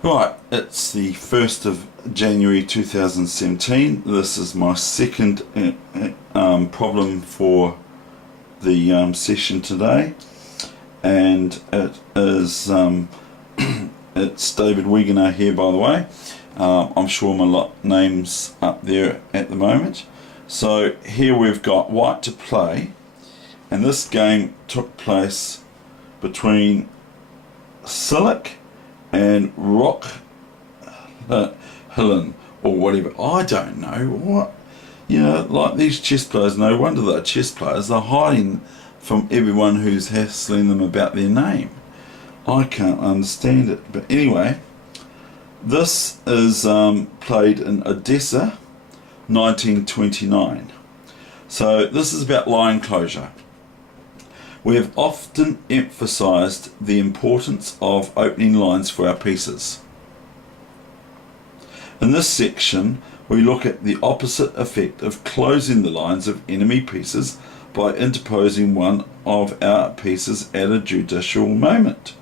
Right, it's the 1st of January 2017. This is my second problem for the session today, and it is it's David Weegenaar here, by the way. I'm sure my name's up there at the moment. So here we've got white to play, and this game took place between Silic and Rock Hillen or whatever. I don't know what, like these chess players, no wonder they're chess players, they're hiding from everyone who's hassling them about their name. I can't understand it. But anyway, this is played in Odessa 1929. So this is about line closure. We have often emphasised the importance of opening lines for our pieces. In this section, we look at the opposite effect of closing the lines of enemy pieces by interposing one of our pieces at a judicial moment.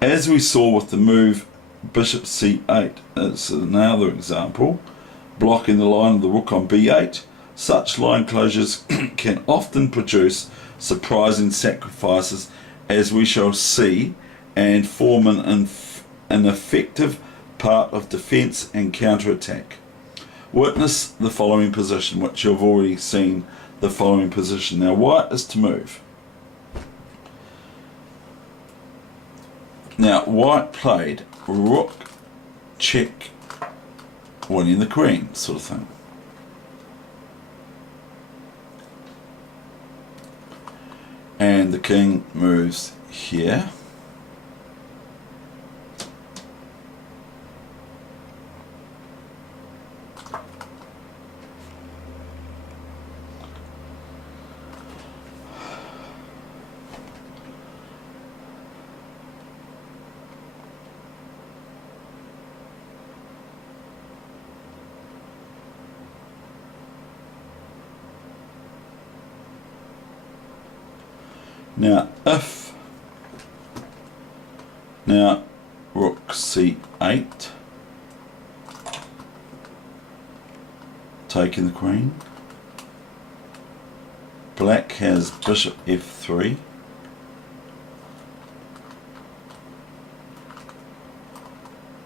As we saw with the move Bishop C8, it's another example, blocking the line of the rook on B8, such line closures can often produce surprising sacrifices, as we shall see, and form an effective part of defence and counter-attack. Witness the following position, which you've already seen the following position. Now white is to move. Now white played rook, check, winning the queen, sort of thing. And the king moves here. Now rook c8, taking the queen. Black has bishop f3,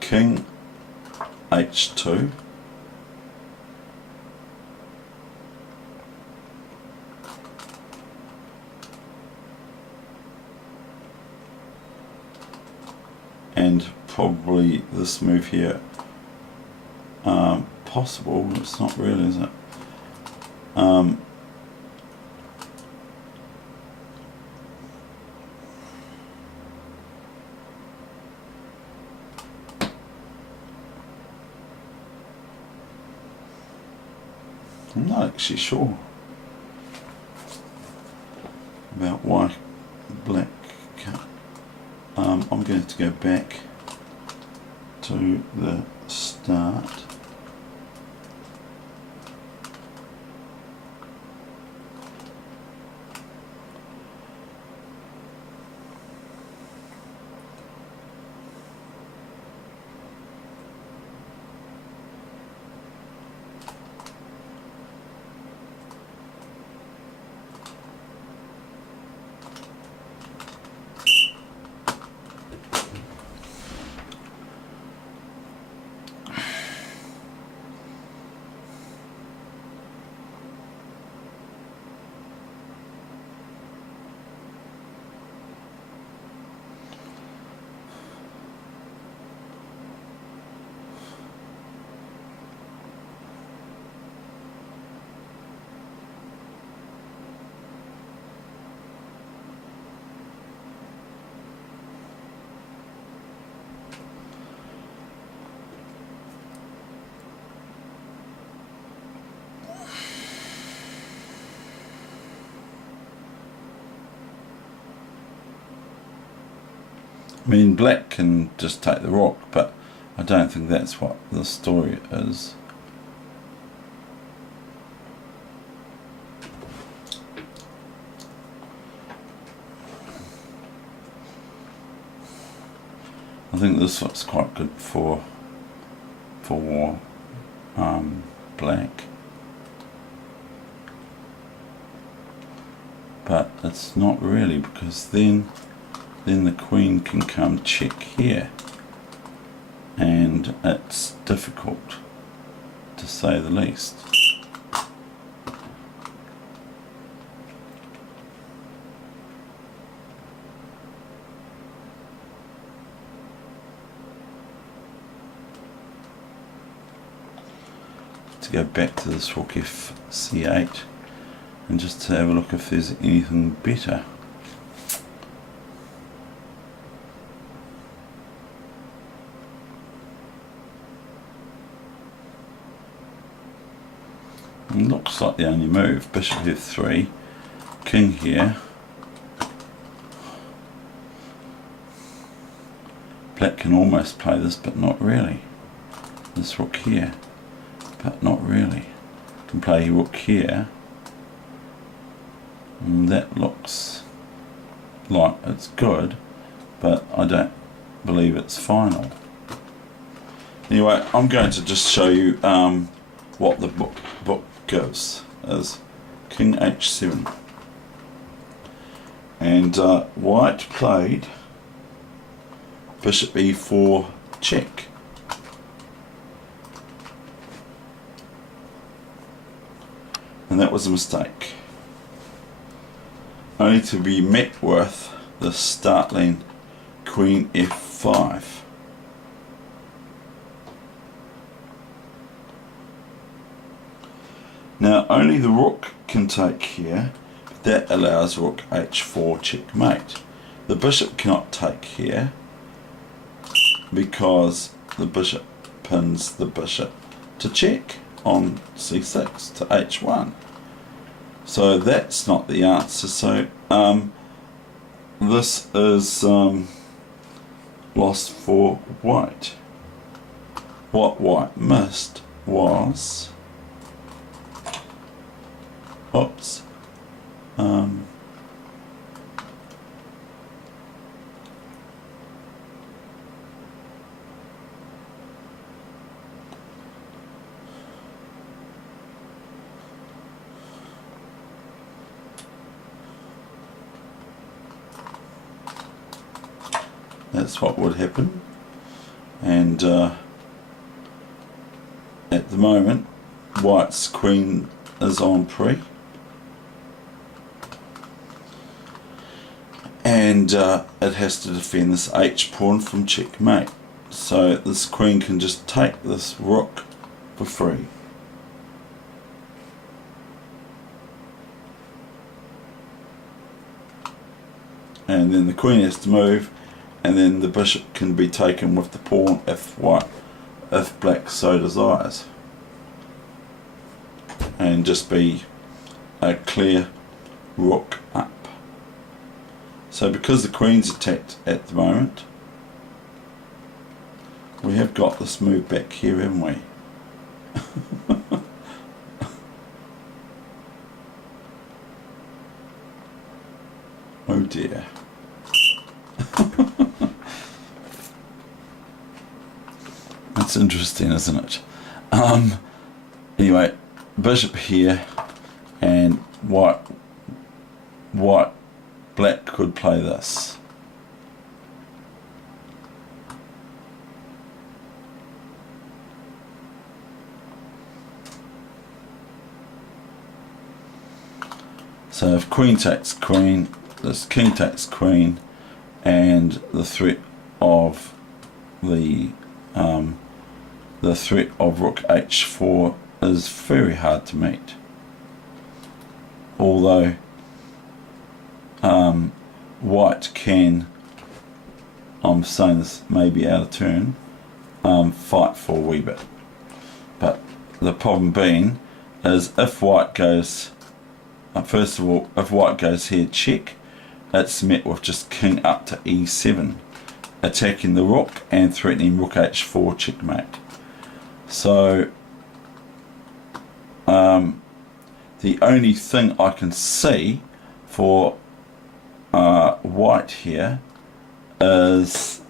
king h2, and probably this move here possible. It's not really, is it? I'm not actually sure about why black can't. I'm going to go back to the start. I mean, black can just take the rook, but I don't think that's what the story is. I think this looks quite good for black, but it's not really, because then the queen can come check here, and it's difficult, to say the least. To go back to this rook c8 and just to have a look if there's anything better. It looks like the only move. Bishop f3, king here. Black can almost play this, but not really. This rook here, but not really. Can play rook here, and that looks like it's good, but I don't believe it's final. Anyway, I'm going to just show you what the book gives is king h7, and white played bishop e4 check. And that was a mistake, only to be met with the startling queen f5. Now only the rook can take here, but that allows rook h4 checkmate. The bishop cannot take here because the bishop pins the bishop to check on c6 to h1. So that's not the answer. So this is lost for white. What white missed was, oops, that's what would happen. And at the moment white's queen is on pre, and it has to defend this h pawn from checkmate. So this queen can just take this rook for free. And then the queen has to move, and then the bishop can be taken with the pawn if black so desires, and just be a clear rook up. So because the queen's attacked at the moment, we have got this move back here, haven't we? Oh dear. That's interesting, isn't it? Anyway, bishop here, and black could play this. So if queen takes queen, this king takes queen, and the threat of rook h4 is very hard to meet. Although white can, I'm saying this may be out of turn, fight for a wee bit. But the problem being is if white goes, first of all, if white goes here check, it's met with just king up to e7, attacking the rook and threatening rook h4 checkmate. So the only thing I can see for white here is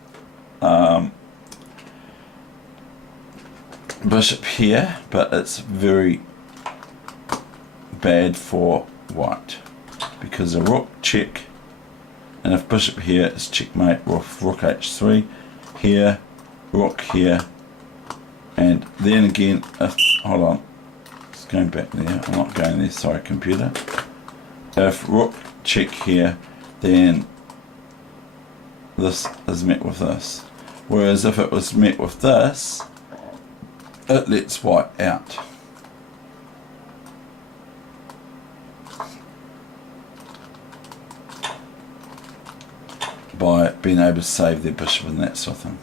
bishop here, but it's very bad for white because a rook check, and if bishop here is checkmate with rook h3 here, rook here, and then again if, hold on, it's going back there, I'm not going there, sorry computer. If rook check here, then this is met with this, whereas if it was met with this, it lets white out. By being able to save their bishop and that sort of thing.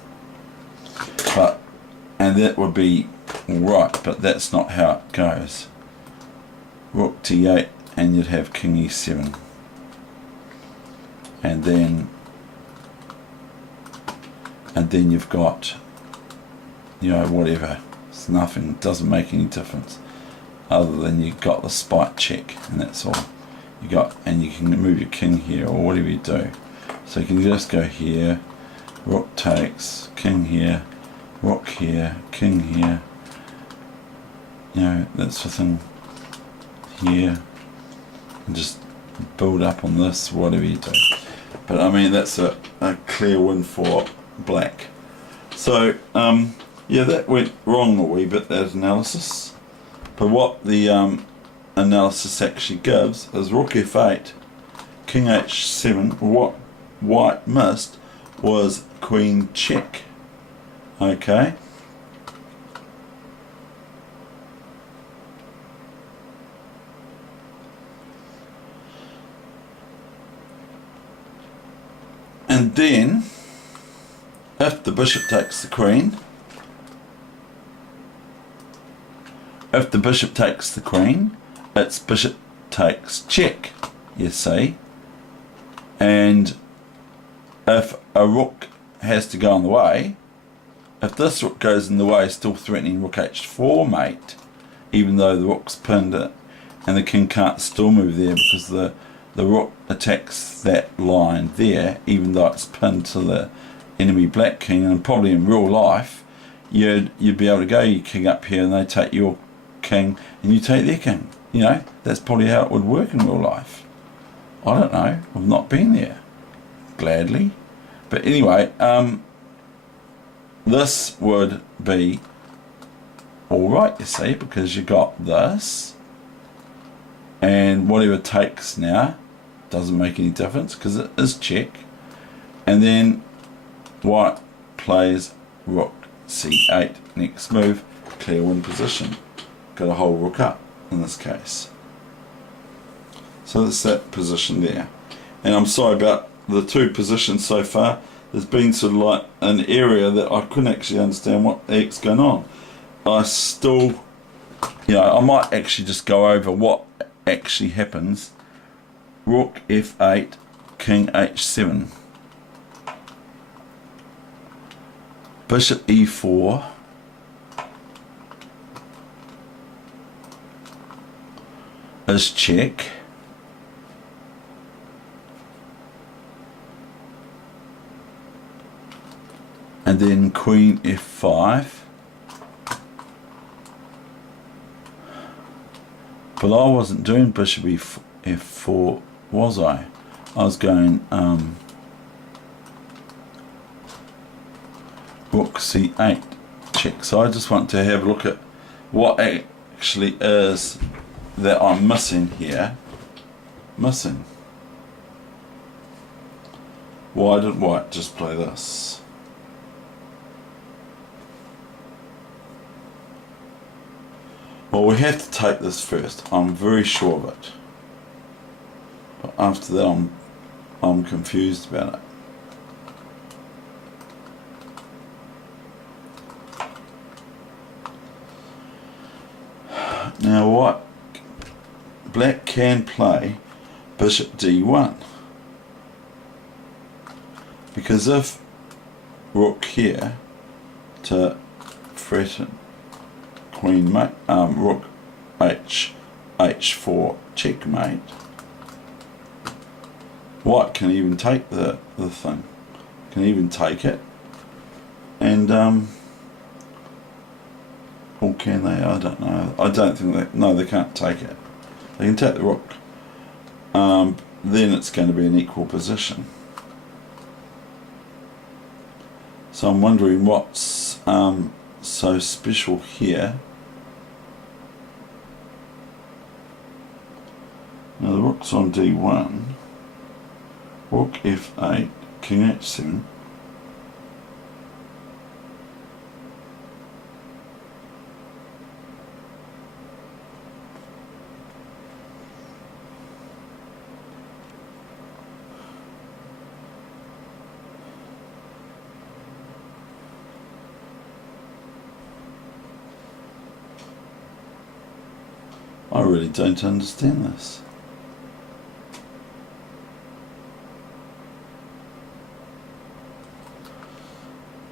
But, and that would be right, but that's not how it goes. Rook t8 and you'd have king e7. And then you've got, you know, whatever. It's nothing, doesn't make any difference. Other than you've got the spite check and that's all. You got, and you can move your king here or whatever you do. So you can just go here, rook takes, king here, rook here, king here, you know, that sort of thing here, and just build up on this, whatever you do. But I mean, that's a clear win for black. So, yeah, that went wrong a wee bit, that analysis. But what the analysis actually gives is rook f8, king h7, what white missed was queen check. Okay, and then if the bishop takes the queen, it's bishop takes check, you see. And if a rook has to go in the way, if this rook goes in the way, still threatening rook h4 mate, even though the rook's pinned it, and the king can't still move there because the rook attacks that line there, even though it's pinned to the enemy black king, and probably in real life, you'd be able to go your king up here and they take your king and you take their king. You know, that's probably how it would work in real life. I don't know, I've not been there. Gladly. But anyway, this would be alright, you see, because you got this, and whatever takes now doesn't make any difference because it is check. And then white plays rook c8, next move, clear win position. Got a whole rook up in this case. So that's that position there. And I'm sorry about the two positions so far. There's been sort of like an area that I couldn't actually understand what the heck's going on. I still, you know, I might actually just go over what actually happens. Rook f8, king h7, bishop e4, is check, and then queen f5. But I wasn't doing bishop f4, was I? I was going rook c8 check. So I just want to have a look at what actually is that I'm missing here. Why did white just play this? Well, we have to take this first. I'm very sure of it. But after that, I'm confused about it. Now, what black can play bishop d1, because if rook here to threaten queen mate, rook h4 checkmate, white can even take the thing, can even take it, and or can they? I don't know. I don't think they. No, they can't take it. They can take the rook. Then it's going to be an equal position. So I'm wondering what's so special here. Now the rook's on d1, rook f8, king h7. I really don't understand this.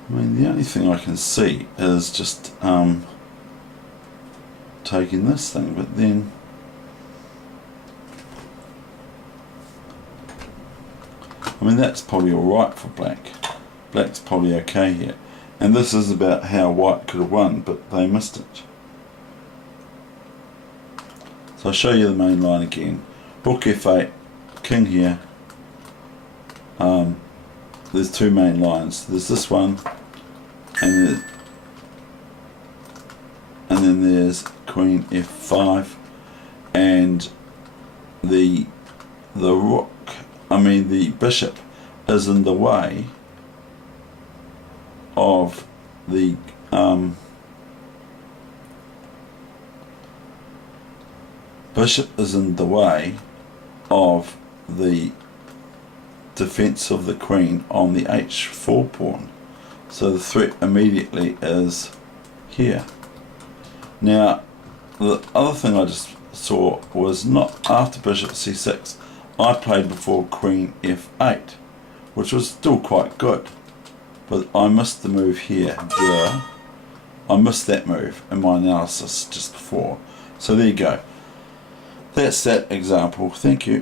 I mean, the only thing I can see is just taking this thing, but then I mean that's probably alright for black. Black's probably okay here. And this is about how white could have won, but they missed it. So I'll show you the main line again. Rook f8, king here. There's two main lines. There's this one, and then there's queen f5, and the rook, the bishop is in the way of the bishop is in the way of the defense of the queen on the h4 pawn. So the threat immediately is here. Now the other thing I just saw was not after bishop c6. I played before queen f8, which was still quite good, but I missed the move here. There, I missed that move in my analysis just before. So there you go. That's that example. Thank you.